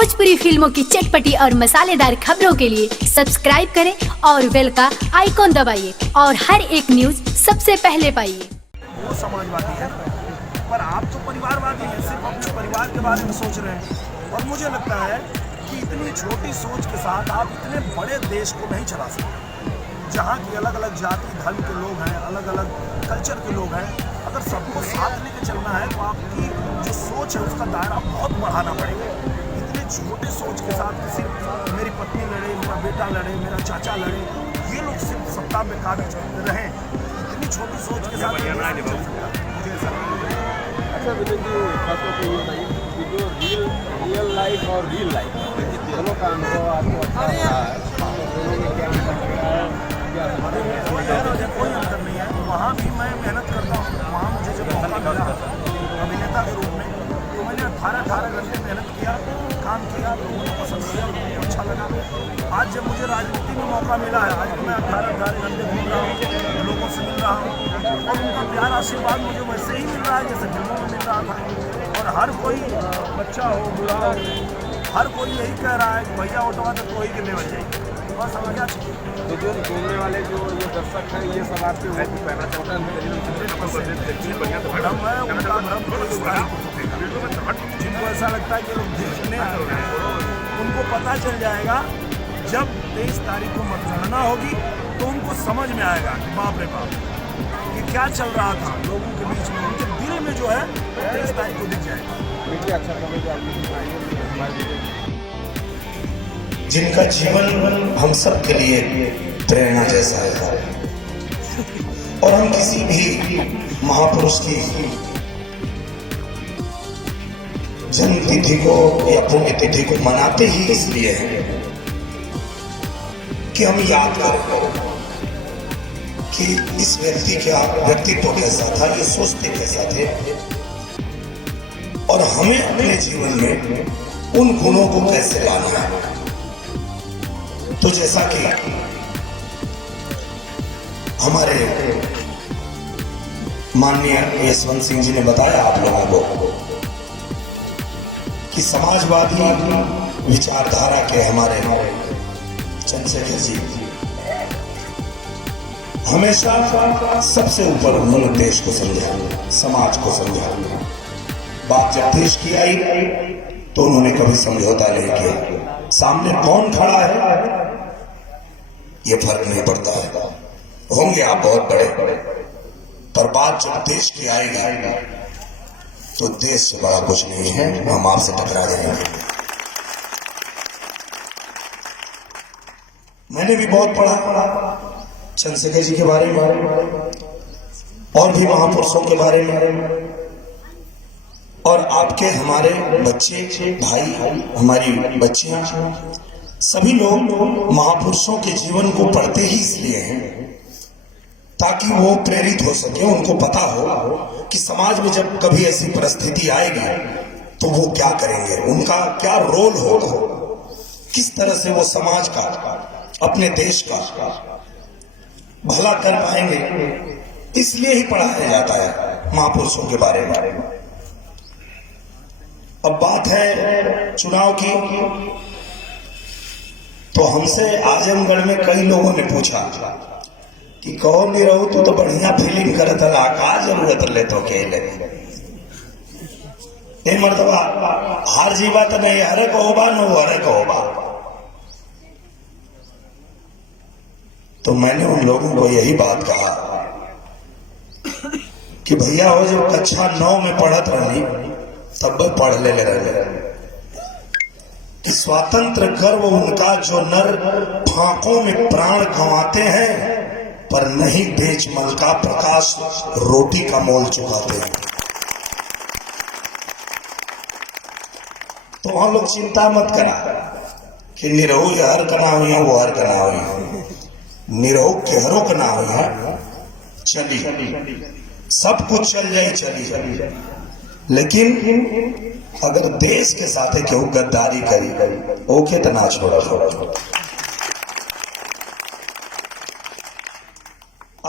भोजपुरी फिल्मों की चटपटी और मसालेदार खबरों के लिए सब्सक्राइब करें और बेल का आइकॉन दबाइए और हर एक न्यूज सबसे पहले पाइए। वो समाजवादी है, पर आप तो परिवारवादी हैं, सिर्फ अपने परिवार के बारे में सोच रहे हैं। और मुझे लगता है कि इतनी छोटी सोच के साथ आप इतने बड़े देश को नहीं चला सकते, जहाँ की अलग अलग जाति धर्म के लोग हैं, अलग अलग कल्चर के लोग हैं। अगर सबको साथ लेके चलना है तो आपकी जो सोच है उसका दायरा बहुत बढ़ाना पड़ेगा। इतने छोटे सोच के साथ सिर्फ मेरी पत्नी लड़े, मेरा बेटा लड़े, मेरा चाचा लड़े, ये लोग सिर्फ सत्ता में काबिज रहें, इतनी छोटी सोच के साथ मुझे ऐसा लगता है। अच्छा विजय जी, खासतौर पर ये बताइए कि जो रियल लाइफ और रियल लाइफ दोनों का अनुभव आपको अच्छा रहा है, दोनों में क्या अंतर है? कोई अंतर नहीं है। वहाँ भी मैं मेहनत करता हूँ। वहाँ मुझे जब मौका मिला अभिनेता के रूप में, तो मैंने 18 घंटे मेहनत किया, काम किया, लोगों ने पसंद किया, लोगों को अच्छा लगा। आज जब मुझे राजनीति में मौका मिला है, आज मैं 18 घंटे घूम रहा हूँ, लोगों से मिल रहा हूँ और उनका प्यार आशीर्वाद मुझे वैसे ही मिल रहा है जैसे फिल्मों में मिल रहा था। और हर कोई बच्चा हो, बूढ़ा हो, हर कोई यही कह रहा है कि भैया ऑटोवा तक कोई के ले बन जाएगी। बस समझ क्या चाहिए। तो जो घूमने वाले जो ये दर्शक हैं, ये सब आपके वोट पहना चाहता है, भ्रम है, उनका भ्रम को इस तारीख को टूटेगा। जिनको ऐसा लगता है कि लोग देखने आ रहे हैं, उनको पता चल जाएगा जब 23 तारीख को मतगणना होगी, तो उनको समझ में आएगा कि बाप रे बाप ये क्या चल रहा था लोगों के बीच में। उनके दिल में जो है 23 तारीख को दिख जाएगा। अच्छा जिनका जीवन हम सब के लिए प्रेरणा जैसा है, और हम किसी भी महापुरुष की जन्म तिथि को या पुण्य तिथि को मनाते ही इसलिए हैं कि हम याद करें कि इस व्यक्ति का व्यक्तित्व कैसा था, ये सोचते कैसा थे, और हमें अपने जीवन में उन गुणों को कैसे लाना है। तो जैसा कि हमारे माननीय यशवंत सिंह जी ने बताया आप लोगों को कि समाजवादी विचारधारा के हमारे चंद्रशेखर जी हमेशा सबसे ऊपर उन्होंने देश को समझा, समाज को समझा। बात जब देश की आई तो उन्होंने कभी समझौता नहीं किया। सामने कौन खड़ा है ये फर्क नहीं पड़ता है, होंगे आप बहुत बड़े, पर बात जब देश की आएगी तो देश से बड़ा कुछ नहीं है, हम आपसे टकरा जाएंगे। मैंने भी बहुत पढ़ा चंद्रशेखर जी के बारे में और भी महापुरुषों के बारे में, और आपके हमारे बच्चे भाई, हमारी बच्चियां, सभी लोग महापुरुषों के जीवन को पढ़ते ही इसलिए हैं ताकि वो प्रेरित हो सके, उनको पता हो कि समाज में जब कभी ऐसी परिस्थिति आएगी तो वो क्या करेंगे, उनका क्या रोल होगा, किस तरह से वो समाज का, अपने देश का भला कर पाएंगे। इसलिए ही पढ़ाया जाता है महापुरुषों के बारे में। अब बात है चुनाव की, तो हमसे आजमगढ़ में कई लोगों ने पूछा कि कौन नहीं रहू, तू तो बढ़िया फीलिंग करत है, का जरूरत ले तो अकेले नहीं मर्दबा, हार जीवा तो नहीं, हरे को होबा न हरे को होबा। तो मैंने उन लोगों को यही बात कहा कि भैया हो जब कक्षा 9 में पढ़त रही तब पढ़ ले रहे कि स्वातंत्र गर्व उनका जो नर फांकों में प्राण गंवाते हैं, पर नहीं बेच मल का प्रकाश रोटी का मोल चुकाते हैं। तो हम लोग चिंता मत करा कि निरहु हर कना हुई है, वो हर कना हुई है, निरहु केहरो कना हुई है, चली सब कुछ चल जाए, चली। लेकिन अगर देश के साथ केहू गद्दारी करी ओके तो ना छोड़ा।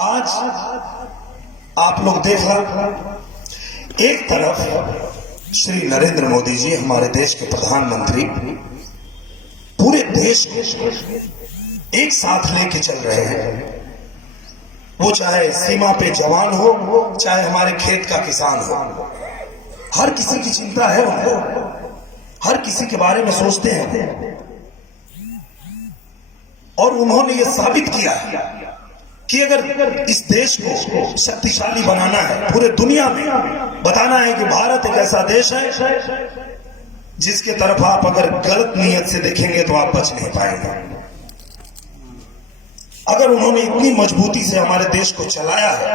आज आप लोग देखा, एक तरफ श्री नरेंद्र मोदी जी हमारे देश के प्रधानमंत्री पूरे देश को एक साथ लेके चल रहे हैं। वो चाहे सीमा पे जवान हो, चाहे हमारे खेत का किसान हो, हर किसी की चिंता है उनको, हर किसी के बारे में सोचते हैं। और उन्होंने ये साबित किया कि अगर इस देश को शक्तिशाली बनाना है, पूरे दुनिया में बताना है कि भारत एक ऐसा देश है जिसके तरफ आप अगर गलत नीयत से देखेंगे तो आप बच नहीं पाएंगे। अगर उन्होंने इतनी मजबूती से हमारे देश को चलाया है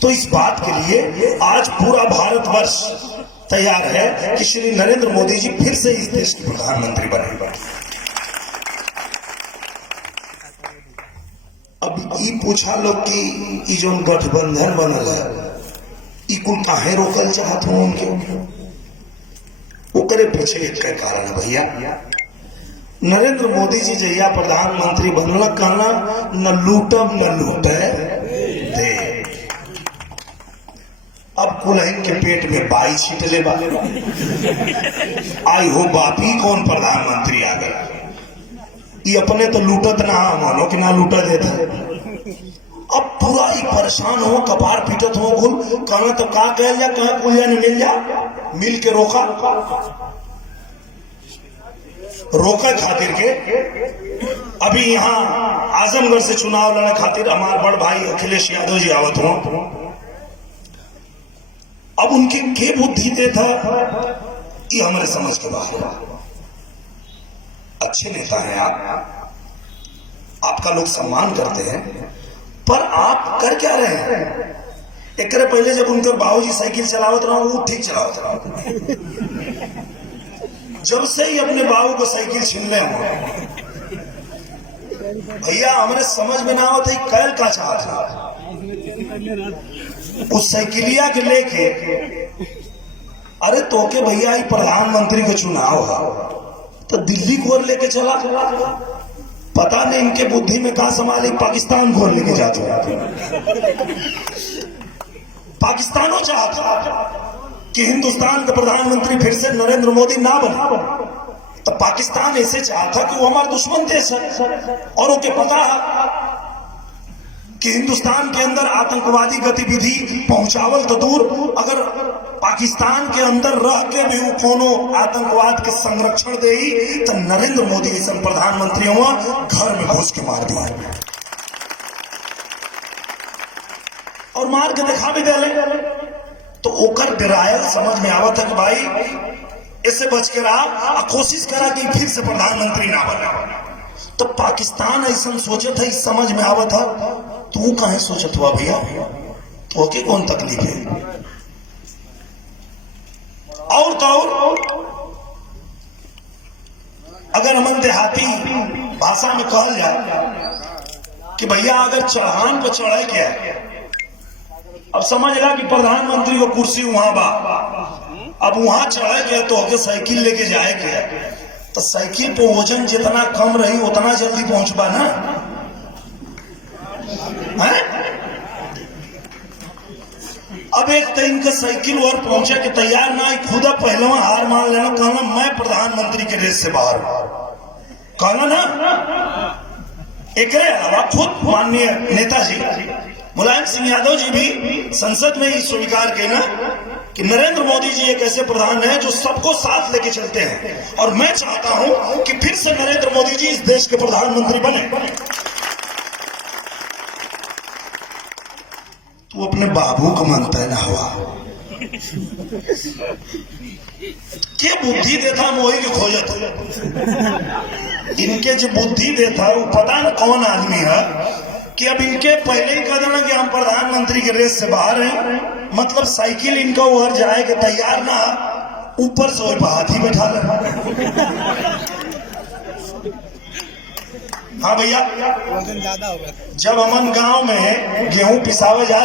तो इस बात के लिए आज पूरा भारतवर्ष तैयार है कि श्री नरेंद्र मोदी जी फिर से इस देश के प्रधानमंत्री बने। अब ये पूछा लोग कि ये जो गठबंधन बनल है ई कुल काहे रोकल चाहत हो उनके, ओकरे पीछे एक कारण है भैया। नरेंद्र मोदी जी जहिया प्रधानमंत्री बनलक कहना न लूटब न लूटे दे। अब कुलहन के पेट में बाई छिटले बा, आई हो बापी कौन प्रधानमंत्री आ गया। ये अपने तो लूटत ना मानो कि ना लूटा देता। अब पूरा ही परेशान हो, कपार पीटत हो, कुल कहना तो का कहल जा, कहा कुल जाने मिल जा, मिल के रोका खातिर के। अभी यहाँ आजमगढ़ से चुनाव लड़ने खातिर हमारे बड़ भाई अखिलेश यादव जी आवत हो। अब उनकी के बुद्धि दे था ये हमारे समझ के बाहर है। अच्छे नेता हैं आप, आपका लोग सम्मान करते हैं, पर आप कर क्या रहे हैं। एक पहले जब उनके बाबूजी साइकिल चलावत रहा वो ठीक चलावत रहा, जब से ही अपने बाबू को साइकिल छीनने हुआ भैया हमारे समझ में ना आवत है कैल का चाहता उस साइकिलिया के लेके। अरे तो के भैया ही प्रधानमंत्री का चुनाव है तो दिल्ली को लेके चला, पता नहीं इनके बुद्धि में कहा संभाली पाकिस्तान को लेके जाते। पाकिस्तानों चाहता कि हिंदुस्तान का प्रधानमंत्री फिर से नरेंद्र मोदी ना बने, तो पाकिस्तान ऐसे चाहता कि वो हमारा दुश्मन देश है और उनके पता है कि हिंदुस्तान के अंदर आतंकवादी गतिविधि पहुंचावल तो दूर, अगर पाकिस्तान के अंदर रह के भी वो कोनो आतंकवाद के संरक्षण दे तो नरेंद्र मोदी जैसे प्रधानमंत्री हुआ घर में घुस के मार दिया और मार के दिखा भी दे। तो ओकर डरायल समझ में आवत है कि भाई इससे बच के रहा, कोशिश करा कि फिर से प्रधानमंत्री ना बना। तो पाकिस्तान ऐसा सोचत है, समझ में आवत है, तू कहीं सोचत हुआ भैया, तो के कौन तकलीफ है। और तो और अगर हम देहाती भाषा में कहल जाए कि भैया अगर चढ़ान पर चढ़े क्या, अब समझ ला कि प्रधानमंत्री को कुर्सी वहां बा, अब वहां चढ़े के तो आगे साइकिल लेके जाए के, तो साइकिल पे वजन जितना कम रही उतना जल्दी पहुंचबा ना है? अब एक तो इनका साइकिल और पहुंचे के तैयार ना, खुदा पहलवा हार मान लेना, कहना मैं प्रधानमंत्री के रेस से बाहर कहना ना। एक अलावा खुद माननीय नेताजी मुलायम सिंह यादव जी भी संसद में ही स्वीकार किया कि नरेंद्र मोदी जी एक ऐसे प्रधान हैं जो सबको साथ लेके चलते हैं, और मैं चाहता हूं कि फिर से नरेंद्र मोदी जी इस देश के प्रधानमंत्री बने। तू अपने बाबू को मानता है ना हुआ के बुद्धि देता मोही के खोजत, इनके जो बुद्धि देता वो पता न कौन आदमी है कि अब इनके पहले ही कह देना कि हम प्रधानमंत्री के रेस से बाहर हैं, मतलब साइकिल इनका उधर जाए के तैयार ना, ऊपर से वही हाथी बैठा ले। हाँ भैया, जब हमन गांव में गेहूं पिसावे जा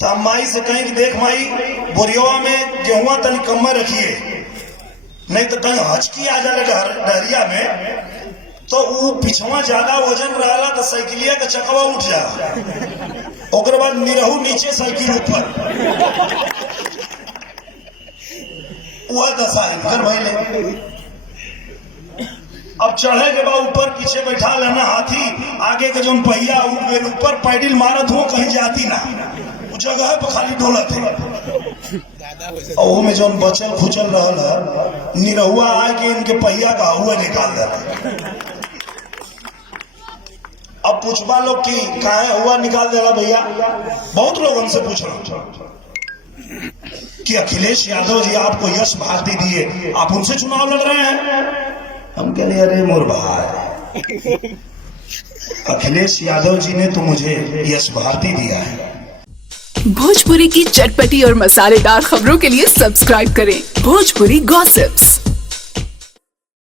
तो हम माई से कहीं कि देख माई बोरियोवा में गेहुआ तनी कम रखिए, नहीं तो कहीं हचकी आ जाए डहरिया में तो वो पिछवा ज्यादा वजन रहा तो साइकिलिया का चकवा उठ जा, ओकर बाद निरहू नीचे साइकिल ऊपर। वह दशा इनकर भइले। अब चढ़े के बाद ऊपर पीछे बैठा लेना हाथी, आगे के जोन पहिया उठ गए ऊपर, पैडिल मारत हो कहीं जाती ना, वो जगह पर खाली डोलत है। और वो में जोन बचल खुचल रहल है, निरहुआ आके इनके पहिया का हुआ निकाल देता। अब पूछबा लोग कि काहे हुआ निकाल देला भैया, बहुत लोग हमसे पूछ रहे कि अखिलेश यादव जी आपको यश भारती दिए, आप उनसे चुनाव लड़ रहे हैं। हम कह रहे अरे मोर भाई, अखिलेश यादव जी ने तो मुझे यश भारती दिया है। भोजपुरी की चटपटी और मसालेदार खबरों के लिए सब्सक्राइब करें भोजपुरी गॉसिप्स।